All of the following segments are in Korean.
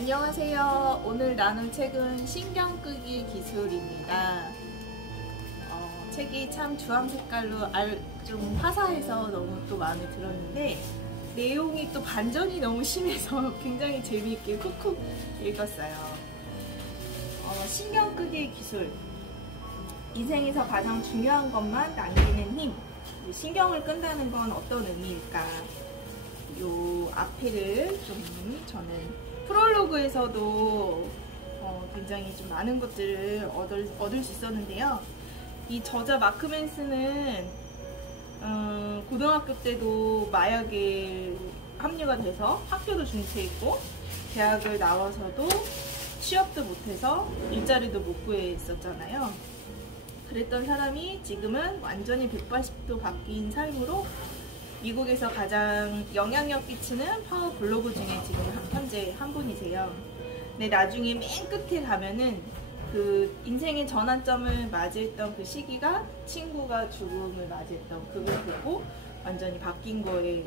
안녕하세요. 오늘 나눌 책은 신경 끄기 기술입니다. 책이 참 주황 색깔로 좀 화사해서 너무 또 마음에 들었는데 내용이 또 반전이 너무 심해서 굉장히 재미있게 쿡쿡 읽었어요. 신경 끄기 기술. 인생에서 가장 중요한 것만 남기는 힘. 신경을 끈다는 건 어떤 의미일까? 요 앞에를 좀 저는 프롤로그에서도 굉장히 좀 많은 것들을 얻을 수 있었는데요. 이 저자 마크 맨슨은 고등학교 때도 마약에 합류가 돼서 학교도 중퇴했고 대학을 나와서도 취업도 못해서 일자리도 못 구했었잖아요. 그랬던 사람이 지금은 완전히 180도 바뀐 삶으로 미국에서 가장 영향력 끼치는 파워 블로그 중에 지금 현재 한 분이세요. 근데 나중에 맨 끝에 가면은 그 인생의 전환점을 맞이했던 그 시기가 친구가 죽음을 맞이했던 그걸 보고 완전히 바뀐 거에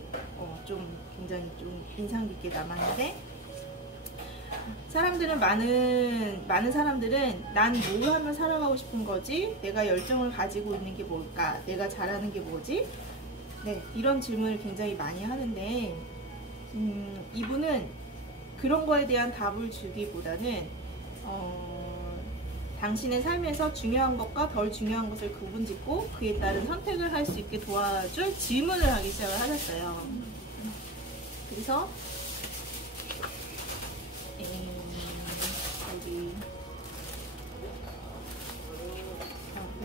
좀 굉장히 좀 인상 깊게 남았는데, 사람들은 많은 사람들은 난 뭘 하면 살아가고 싶은 거지? 내가 열정을 가지고 있는 게 뭘까? 내가 잘하는 게 뭐지? 네, 이런 질문을 굉장히 많이 하는데 이분은 그런 거에 대한 답을 주기보다는 당신의 삶에서 중요한 것과 덜 중요한 것을 구분짓고 그에 따른 선택을 할 수 있게 도와줄 질문을 하기 시작을 하셨어요. 그래서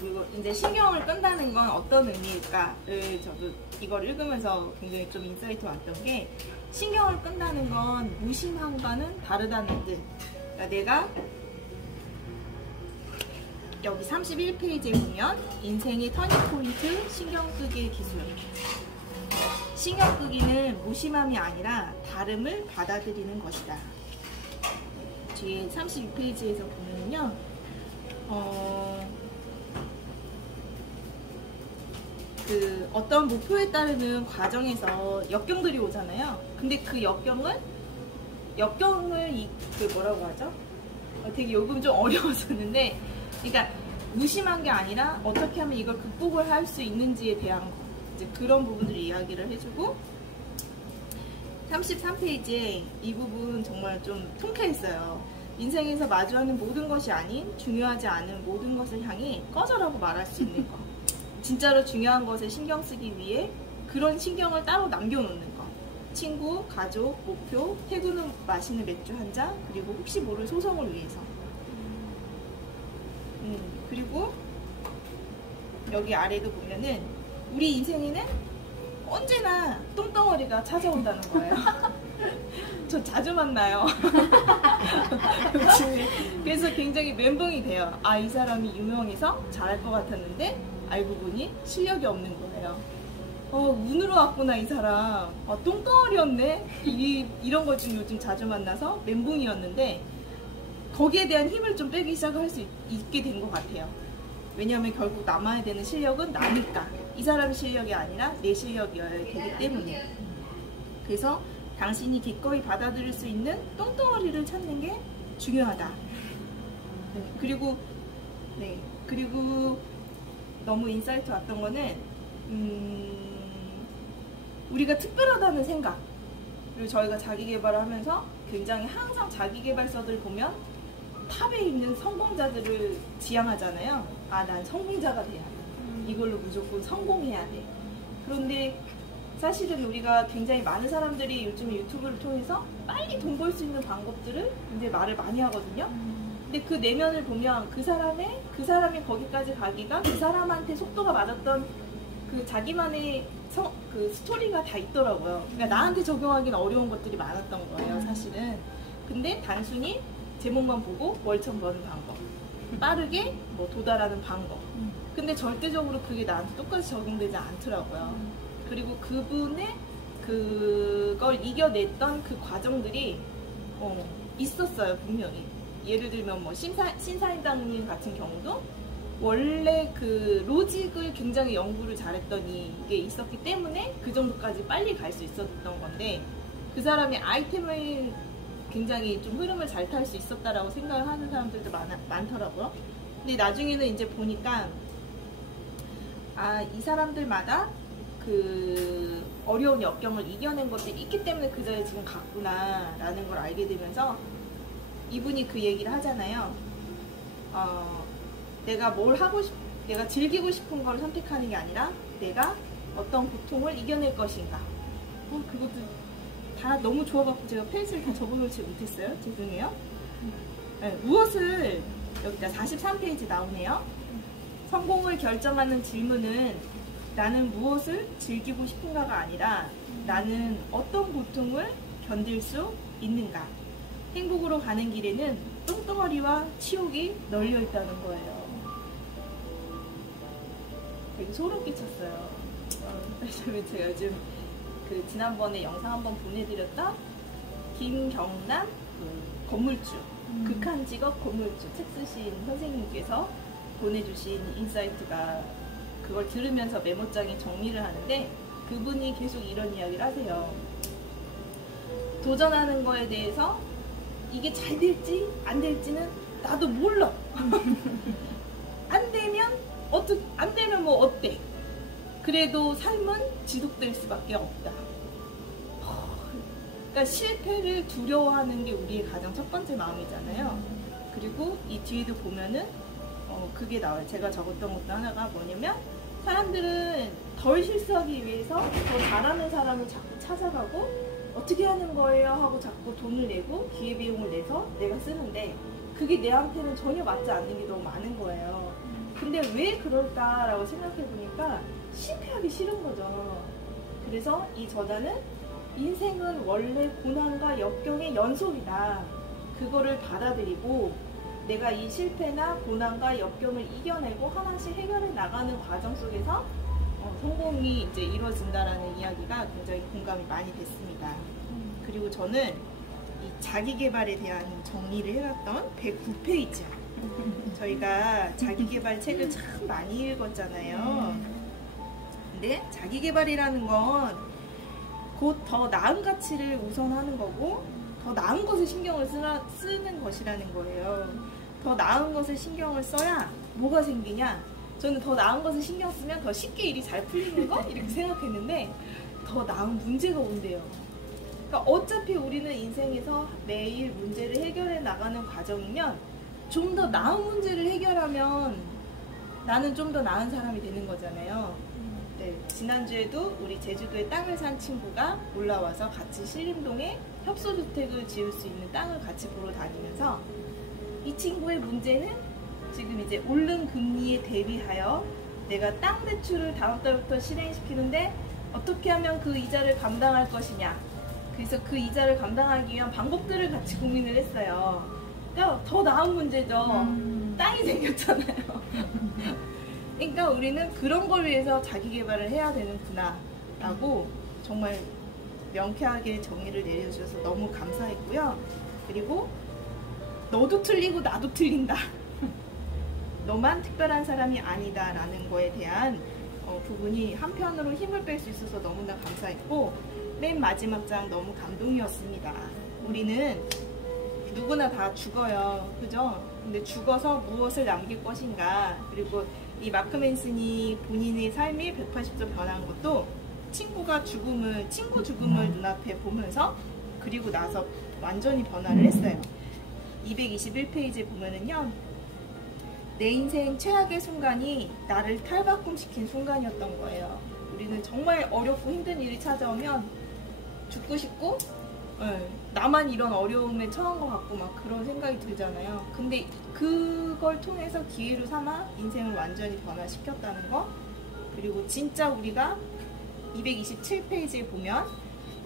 그리고 이제 신경을 끈다는 건 어떤 의미일까를 저도 이걸 읽으면서 굉장히 좀 인사이트 왔던 게, 신경을 끈다는 건 무심함과는 다르다는 뜻. 그러니까 내가 여기 31페이지에 보면 인생의 터닝포인트 신경 끄기의 기술. 신경 끄기는 무심함이 아니라 다름을 받아들이는 것이다. 뒤에 32페이지에서 보면요, 어떤 목표에 따르는 과정에서 역경들이 오잖아요. 근데 그 역경을 뭐라고 하죠? 되게 요금 좀 어려웠었는데, 그러니까 무심한 게 아니라 어떻게 하면 이걸 극복을 할 수 있는지에 대한 거, 이제 그런 부분들을 이야기를 해주고, 33페이지에 이 부분 정말 좀 통쾌했어요. 인생에서 마주하는 모든 것이 아닌 중요하지 않은 모든 것을 향해 꺼져라고 말할 수 있는 거. 진짜로 중요한 것에 신경 쓰기 위해 그런 신경을 따로 남겨놓는 거. 친구, 가족, 목표, 퇴근 후 마시는 맥주 한 잔, 그리고 혹시 모를 소송을 위해서. 그리고 여기 아래도 보면은 우리 인생에는 언제나 똥덩어리가 찾아온다는 거예요. 저 자주 만나요. 그래서 굉장히 멘붕이 돼요. 아, 이 사람이 유명해서 잘할 것 같았는데 알고 보니 실력이 없는 거예요. 운으로 왔구나 이 사람. 똥덩어리였네. 이런 거 좀 요즘 자주 만나서 멘붕이었는데 거기에 대한 힘을 좀 빼기 시작할 수 있게 된 것 같아요. 왜냐하면 결국 남아야 되는 실력은 나니까. 이 사람 실력이 아니라 내 실력이어야 되기 때문에. 그래서 당신이 기꺼이 받아들일 수 있는 똥덩어리를 찾는 게 중요하다. 네, 그리고 너무 인사이트 왔던 거는 우리가 특별하다는 생각. 그리고 저희가 자기개발을 하면서 굉장히 항상 자기개발서들 보면 탑에 있는 성공자들을 지향하잖아요. 아, 난 성공자가 돼야 돼. 이걸로 무조건 성공해야 돼. 그런데 사실은 우리가 굉장히 많은 사람들이 요즘 유튜브를 통해서 빨리 돈 벌 수 있는 방법들을 이제 말을 많이 하거든요. 근데 그 내면을 보면 그 사람이 거기까지 가기가 그 사람한테 속도가 맞았던 그 자기만의 그 스토리가 다 있더라고요. 그러니까 나한테 적용하기는 어려운 것들이 많았던 거예요, 사실은. 근데 단순히 제목만 보고 월천 버는 방법, 빠르게 뭐 도달하는 방법. 근데 절대적으로 그게 나한테 똑같이 적용되지 않더라고요. 그리고 그분의 그걸 이겨냈던 그 과정들이 있었어요, 분명히. 예를 들면 뭐 신사임당님 같은 경우도 원래 그 로직을 굉장히 연구를 잘했더니 이게 있었기 때문에 그 정도까지 빨리 갈 수 있었던 건데, 그 사람이 아이템을 굉장히 좀 흐름을 잘 탈 수 있었다라고 생각을 하는 사람들도 많더라고요. 근데 나중에는 이제 보니까 이 사람들마다 그 어려운 역경을 이겨낸 것들이 있기 때문에 그 자리에 지금 갔구나 라는 걸 알게 되면서 이분이 그 얘기를 하잖아요. 내가 즐기고 싶은 걸 선택하는 게 아니라 내가 어떤 고통을 이겨낼 것인가. 그것도 다 너무 좋아갖고 제가 페이지를 다 적어놓지 못했어요. 죄송해요. 네, 무엇을 여기다 43페이지 나오네요. 성공을 결정하는 질문은 나는 무엇을 즐기고 싶은가가 아니라 나는 어떤 고통을 견딜 수 있는가. 행복으로 가는 길에는 똥덩어리와 치욕이 널려 있다는 거예요. 되게 소름 끼쳤어요. 왜냐면 제가 요즘 그 지난번에 영상 한번 보내드렸던 김경남 그 건물주, 극한 직업 건물주 책 쓰신 선생님께서 보내주신 인사이트가 그걸 들으면서 메모장에 정리를 하는데 그분이 계속 이런 이야기를 하세요. 도전하는 거에 대해서 이게 잘 될지 안 될지는 나도 몰라. 안 되면 뭐 어때? 그래도 삶은 지속될 수밖에 없다. 그러니까 실패를 두려워하는 게 우리의 가장 첫 번째 마음이잖아요. 그리고 이 뒤에도 보면은 그게 나와요. 제가 적었던 것도 하나가 뭐냐면 사람들은 덜 실수하기 위해서 더 잘하는 사람을 자꾸 찾아가고 어떻게 하는 거예요 하고 자꾸 돈을 내고 기회비용을 내서 내가 쓰는데 그게 내한테는 전혀 맞지 않는 게 너무 많은 거예요. 근데 왜 그럴까라고 생각해 보니까 실패하기 싫은 거죠. 그래서 이 저자는 인생은 원래 고난과 역경의 연속이다. 그거를 받아들이고 내가 이 실패나 고난과 역경을 이겨내고 하나씩 해결해 나가는 과정 속에서 성공이 이제 이루어진다라는 이야기가 굉장히 공감이 많이 됐습니다. 그리고 저는 이 자기계발에 대한 정리를 해놨던 109페이지. 저희가 자기계발 책을 참 많이 읽었잖아요. 근데 자기계발이라는 건 곧 더 나은 가치를 우선하는 거고 더 나은 것에 신경을 쓰는 것이라는 거예요. 더 나은 것에 신경을 써야 뭐가 생기냐? 저는 더 나은 것에 신경 쓰면 더 쉽게 일이 잘 풀리는 거? 이렇게 생각했는데 더 나은 문제가 온대요. 그러니까 어차피 우리는 인생에서 매일 문제를 해결해 나가는 과정이면 좀 더 나은 문제를 해결하면 나는 좀 더 나은 사람이 되는 거잖아요. 네, 지난주에도 우리 제주도에 땅을 산 친구가 올라와서 같이 신림동에 협소주택을 지을 수 있는 땅을 같이 보러 다니면서 이 친구의 문제는 지금 이제 오른 금리에 대비하여 내가 땅 대출을 다음 달부터 실행시키는데 어떻게 하면 그 이자를 감당할 것이냐. 그래서 그 이자를 감당하기 위한 방법들을 같이 고민을 했어요. 그러니까 더 나은 문제죠. 땅이 생겼잖아요. 그러니까 우리는 그런 걸 위해서 자기 개발을 해야 되는구나 라고 정말 명쾌하게 정의를 내려주셔서 너무 감사했고요. 그리고 너도 틀리고 나도 틀린다. 너만 특별한 사람이 아니다 라는 거에 대한 부분이 한편으로 힘을 뺄 수 있어서 너무나 감사했고 맨 마지막 장 너무 감동이었습니다. 우리는 누구나 다 죽어요. 그죠? 근데 죽어서 무엇을 남길 것인가. 그리고 이 마크 맨슨이 본인의 삶이 180도 변한 것도 친구 죽음을 눈앞에 보면서 그리고 나서 완전히 변화를 했어요. 221페이지에 보면은요. 내 인생 최악의 순간이 나를 탈바꿈시킨 순간이었던 거예요. 우리는 정말 어렵고 힘든 일이 찾아오면 죽고 싶고 나만 이런 어려움에 처한 것 같고 막 그런 생각이 들잖아요. 근데 그걸 통해서 기회로 삼아 인생을 완전히 변화시켰다는 거. 그리고 진짜 우리가 227페이지에 보면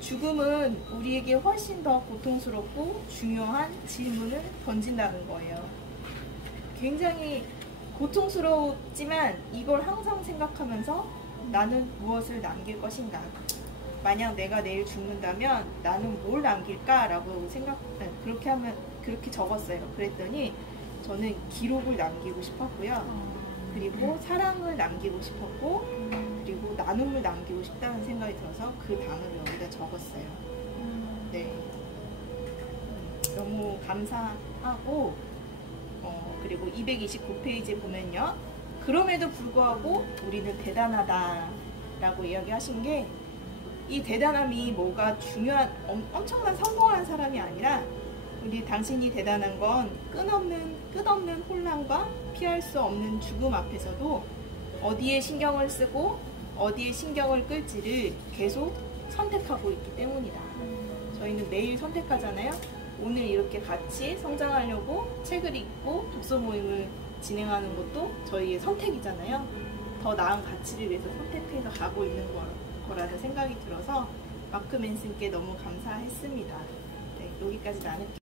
죽음은 우리에게 훨씬 더 고통스럽고 중요한 질문을 던진다는 거예요. 굉장히 고통스럽지만 이걸 항상 생각하면서 나는 무엇을 남길 것인가. 만약 내가 내일 죽는다면 나는 뭘 남길까라고 그렇게 적었어요. 그랬더니 저는 기록을 남기고 싶었고요. 그리고 사랑을 남기고 싶었고 그리고 나눔을 남기고 싶다는 생각이 들어서 그 단어를 여기다 적었어요. 네. 너무 감사하고 그리고 229페이지에 보면요. 그럼에도 불구하고 우리는 대단하다 라고 이야기하신 게 이 대단함이 뭐가 중요한 엄청난 성공한 사람이 아니라 우리 당신이 대단한 건 끝없는 혼란과 피할 수 없는 죽음 앞에서도 어디에 신경을 쓰고 어디에 신경을 끌지를 계속 선택하고 있기 때문이다. 저희는 매일 선택하잖아요. 오늘 이렇게 같이 성장하려고 책을 읽고 독서 모임을 진행하는 것도 저희의 선택이잖아요. 더 나은 가치를 위해서 선택해서 가고 있는 거라는 생각이 들어서 마크 맨슨께 너무 감사했습니다. 네, 여기까지 나눌게요.